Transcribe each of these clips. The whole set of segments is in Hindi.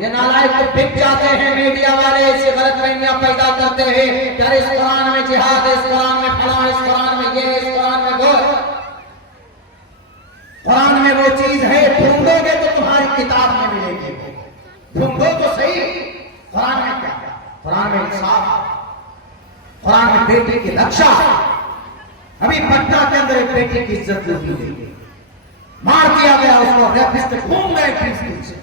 ये नालायक तो बिक जाते हैं मीडिया वाले, ऐसी गलतफहमियां पैदा करते हैं कि इस कुरान में जिहाद है, इस कुरान में फलां, इस कुरान में ये, इस कुरान में वो। कुरान में वो चीज है, ढूंढोगे तो तुम्हारी किताब में मिलेगी। ढूंढो तो सही, कुरान में क्या? कुरान में इंसाफ, कुरान में बेटे की रक्षा। अभी पटना के अंदर एक बेटे की इज्जत लूटी गई, मार दिया गया उसको, रेपिस्ट घूम गए पीछे।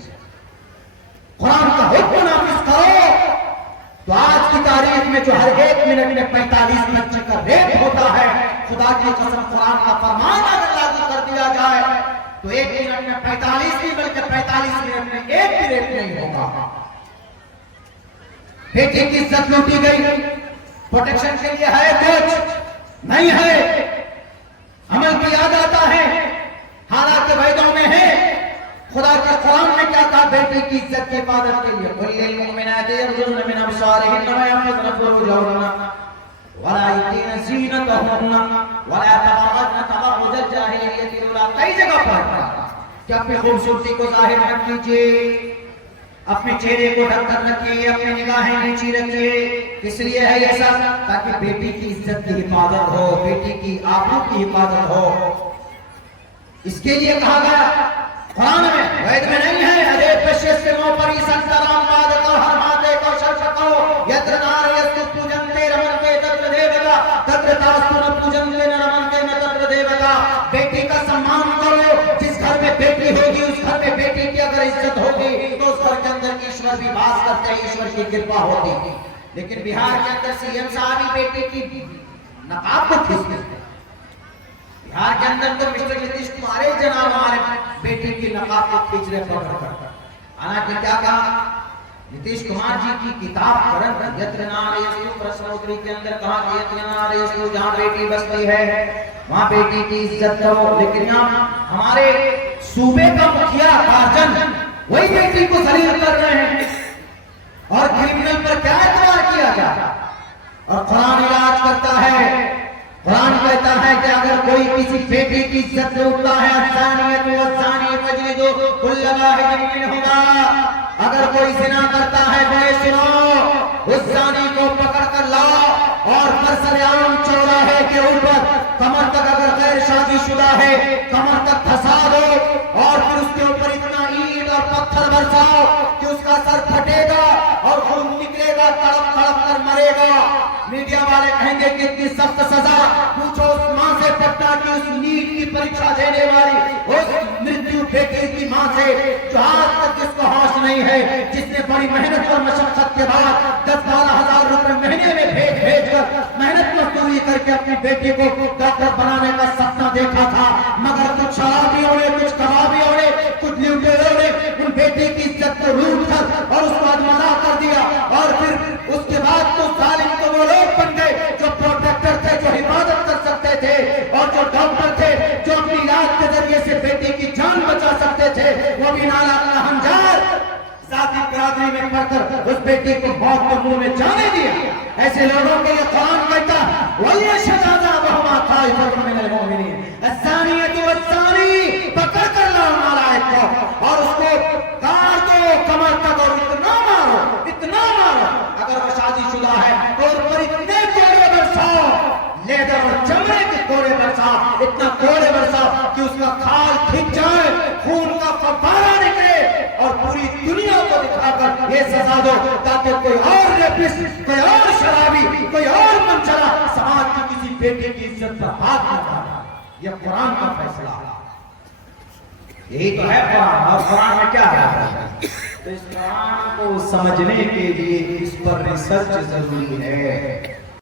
कुरान का हुक्म नाफिज करो तो आज की तारीख में जो हर एक मिनट में 45 बच्चे का रेप होता है, खुदा की कसम कुरान का फरमान अगर लागू कर दिया जाए तो एक मिनट में 45 नहीं बल्कि 45 मिनट में एक भी रेप नहीं होगा। बेटे की इज्जत लूटी गई, प्रोटेक्शन के लिए है कुछ नहीं है, अमल किया जाता है, हालांकि वैदों में है। खुदा के कुरान में क्या कहा बेटी की इज्जत की हिफाजत के लिए? कुल्लिल मुमिनाति यग़ज़ुज़्न मिन अब्सारिहिन्ना व यहफ़ज़्न फुरूजहन्ना वला युबदीन ज़ीनतहुन्ना वला तबर्रजन तबर्रुजल जाहिलिय्यतिल ऊला। कई जगह पर कि अपनी खूबसूरती को जाहिर मत कीजिए, अपने चेहरे को ढककर रखिए, अपनी निगाहें नीची रखिए। किस लिए है ऐसा? ताकि बेटी की इज्जत की हिफाजत हो, बेटी की आबरू की हिफाजत हो, इसके लिए कहा गया। कुरान में, वेद में नहीं है। अरे पश्चिमों पर संतराम बाद को हर माते को शर्षको यत्र नारयस्तु पूजन्ते रमन्ते तत्र देवता तत्र तास्तु न पूजन्ते न रमन्ते न तत्र देवता। बेटी का सम्मान करो, जिस घर में बेटी होगी उस घर में बेटी की अगर इज्जत होगी तो उस घर के अंदर ईश्वर भी वास करते हैं, ईश्वर की कृपा होती। लेकिन बिहार के अंदर सीएम साहब ही बेटी की नकाब को खींचते हैं। बिहार के अंदर तो मिस्टर नीतीश कुमार जनाब हमारे बेटी की नकाब को खींच रहे पकड़। हालांकि क्या कहा नीतीश कुमार जी की किताब पढ़कर, यत्र नारयस्तु प्रश्नोत्तरी के अंदर कहा कि यत्र नारयस्तु, जहां बेटी बसती है वहां बेटी की इज्जत करो। लेकिन यहाँ हमारे सूबे का मुखिया गार्जियन वही बेटी को जलील कर रहे हैं और क्रिमिनल पर क्या एतबार किया जाए। और कुरान इलाज करता है, कुरान कहता है कि अगर कोई किसी बेटी की इज्जत लूटता है, अगर कोई जिना करता है, बड़े सुनो, उस जानी को पकड़ कर लाओ और बरसरेआम चौराहे के ऊपर कमर तक, अगर गैर शादीशुदा है कमर तक फंसा दो और फिर उसके ऊपर इतना ईंट और पत्थर बरसाओ कि उसका सर फटेगा और खून निकलेगा, तड़प तड़प कर मरेगा। मीडिया वाले कहेंगे कि इतनी सख्त सजा, पूछो उस मां से पट्टा की, उस नीट की परीक्षा देने वाली उस मृत्यु बेटी की मां से जो आज तक जिसको होश नहीं है, जिसने बड़ी मेहनत और मशक्कत के बाद 10-12 हजार रुपए महीने में भेज कर मेहनत मजदूरी करके अपनी बेटी को डॉक्टर बनाने का सपना देखा था। मगर कुछ शराबियों ने, कुछ कबाबियों ने, कुछ लुटेरों ने उन बेटी की इज्जत को लूट कर और उसको अदमला कर दिया। और फिर उसके बाद तो जालिम तो वो लोग बन गए जो प्रोटेक्टर थे, जो हिफाजत कर सकते थे, और जो डॉक्टर थे जो अपनी इलाज के जरिए से बेटी की जान बचा सकते थे, वो भी नाला हंजार जाति बिरादरी में पढ़कर उस बेटी को मौत के मुंह में जाने दिया। ऐसे लोगों के लिए कुरान कहता वही शजादा वहमा ताइफतुम मिनल मोमिनीन अस्सानियतु वस्सानी, पकड़ कर लाओ नालायक को और उसको काट दो कमर तक और इतना मारो, इतना मारो। अगर वो शादीशुदा है तो उस पर इतने कोड़े बरसाओ, लेदर और चमड़े के कोड़े बरसाओ, इतना कोड़े बरसाओ कि उसका खाल खिंच जाए, खून का फव्वारा निकले और पूरी दुनिया को दिखाकर ये सजा दो ताकि कोई और रेपिस्ट, कोई और शराबी, कोई और मनचला समाज की किसी बेटे की इज्जत पर हाथ न उठाए। यह कुरान का फैसला, यही तो है कुरान। और कुरान में क्या है? तो इस कुरान को समझने के लिए इस पर रिसर्च जरूरी है।